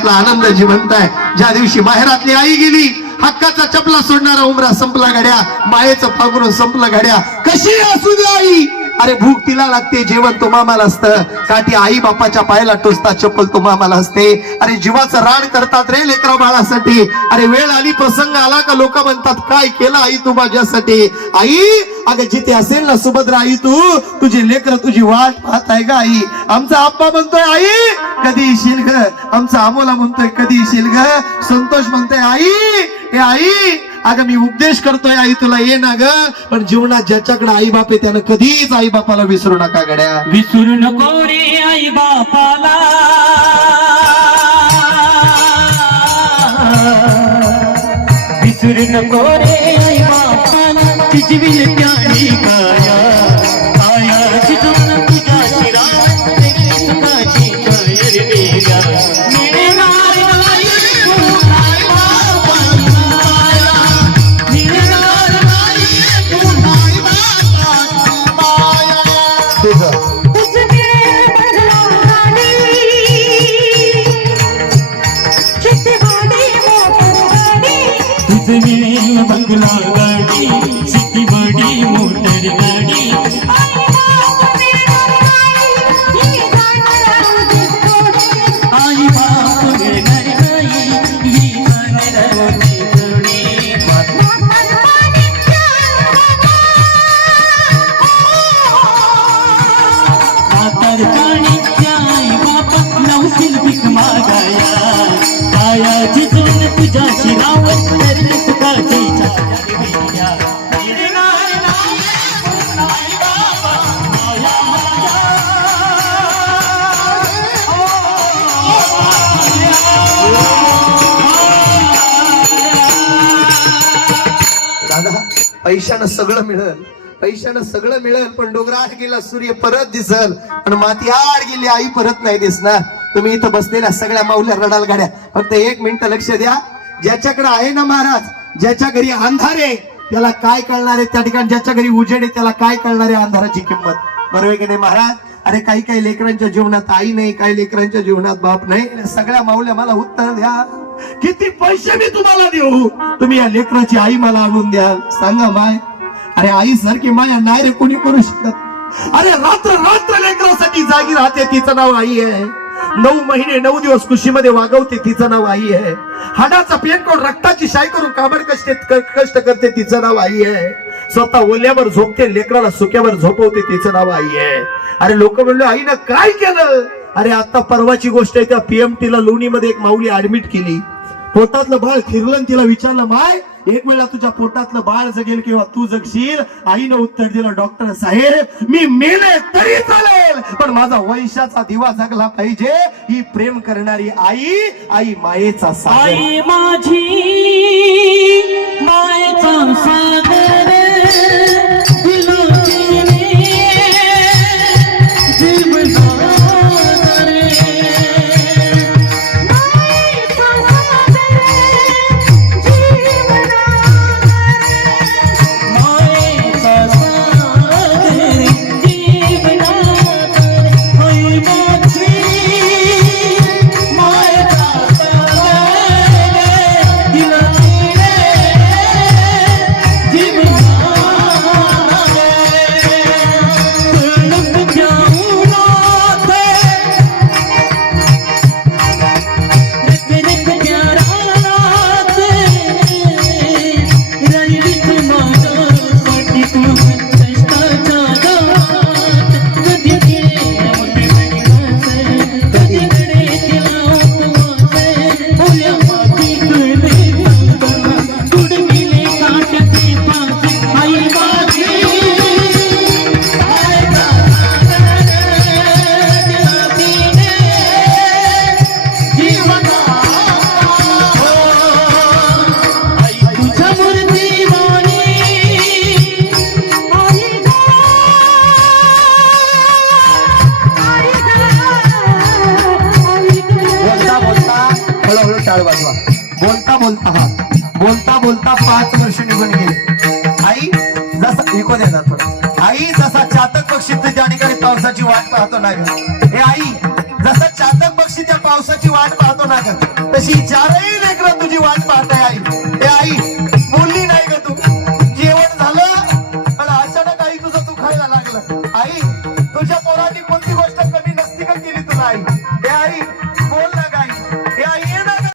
घरातला आनंद जिवंत आहे. ज्या दिवशी माहेरातली आई गेली, हक्काचा चपला सोडणारा उमरा संपला गड्या, मायेचं फागुन संपलं गड्या. कशी असू दे आई, अरे भूक तिला लागते, जेवण तो मामाला असतं. काठी आई बापाच्या पायाला टोचतात, चप्पल तो मामाला असते. अरे जीवाचं रान करतात रे लेकरा बाळासाठी. अरे वेळ आली, प्रसंग आला का लोक म्हणतात काय केलं आई तू माझ्यासाठी. आई अगं जिथे असेल ना सुभद्रा आई, तू तुझी लेकर तुझी वाट पाहत आहे ग आई. आमचा आप्पा म्हणतोय आई कधी येशील ग, आमचा अमोला म्हणतोय कधी येशील ग, संतोष म्हणतोय आई हे आई अगं मी उपदेश करतोय आई तुला ये ना ग. पण जीवनात ज्याच्याकडे आई बाप आहे त्यानं कधीच आई बापाला विसरू नका गड्या. विसरू नको रे आई बापाला, विसरू नको रे आई बापाला. तिजविल प्यारी काया काया तिजून तुझ्या शिरात तेरी सुखाची कायर वेगा. बंगला गाडी सिटी बडी मोटर गाडी, आई बाप घर गई ही रवती थोडी. म्हातार पाणी आई बाप नवशील भीक मागाया, काया जिजून तुझ्या शिरावर तरली सुखाची पैशानं सगळं मिळेल, पैशानं सगळं मिळेल, पण डोंगरात गेला सूर्य परत दिसल, पण माती आड गेली आई परत नाही दिसणार. तुम्ही इथं बसलेल्या सगळ्या माऊल्या रडाल गाड्या, फक्त 1 मिनिट लक्ष द्या. ज्याच्याकडे आहे ना महाराज, ज्याच्या घरी अंधार आहे त्याला काय कळणार आहे त्या ठिकाणी, ज्याच्या घरी उजेड आहे त्याला काय कळणार आहे अंधाराची किंमत. बरोबर की नाही महाराज. अरे काही काही लेकरांच्या जीवनात आई नाही, काही लेकरांच्या जीवनात बाप नाही. सगळ्या माऊल्या मला उत्तर द्या, किती पैसे मी तुम्हाला देऊ, तुम्ही या लेकराची आई मला आणून द्या. सांगा माय. अरे आई सारखी माया नाही रे कोणी करू शकत. अरे रात्र रात्र लेकरासाठी जागी राहते, तिचं नाव आई आहे. 9 महिने 9 दिवस कुशीमध्ये वागवते, तिचं नाव आई आहे. हाडाचा पेन करून रक्ताची शाई करून काबड कष्ट करते, तिचं नाव आई आहे. स्वतः ओल्यावर झोपते, लेकराला सुक्यावर झोपवते, तिचं नाव आई आहे. अरे लोक म्हणले आईनं काय केलं. अरे आता परवाची गोष्ट आहे, त्या पीएमटीला लोणीमध्ये एक माऊली ऍडमिट केली. पोटातलं बाळ फिरलं, तिला विचारलं माय एक वेळा तुझ्या पोटातलं बाळ जगेल किंवा तू जगशील. आईनं उत्तर दिलं डॉक्टर साहेब मी मेले तरी चालेल, पण माझा वंशाचा दिवा जगला पाहिजे. ही प्रेम करणारी आई, आई मायेचा सागर. आई माझी मायेचा सागर, बोलता बोलता 5 वर्ष निघून गेले. आई जसा इको दे जातो, आई जसा चातक पक्षी त्या ठिकाणी पावसाची वाट पाहतो ना, हे आई जसा चातक पक्षी त्या पावसाची वाट पाहतो करतो ना ग तशी चारही लेकरं तुझी वाट पाहताय आई. ए आई बोलली नाही ग तू. जेवण झालं पण अचानक आई तुझं दुखायला लागलं. आई तुझ्या पोराची कोणती गोष्ट कमी नसती का केली तुला आई. ए आई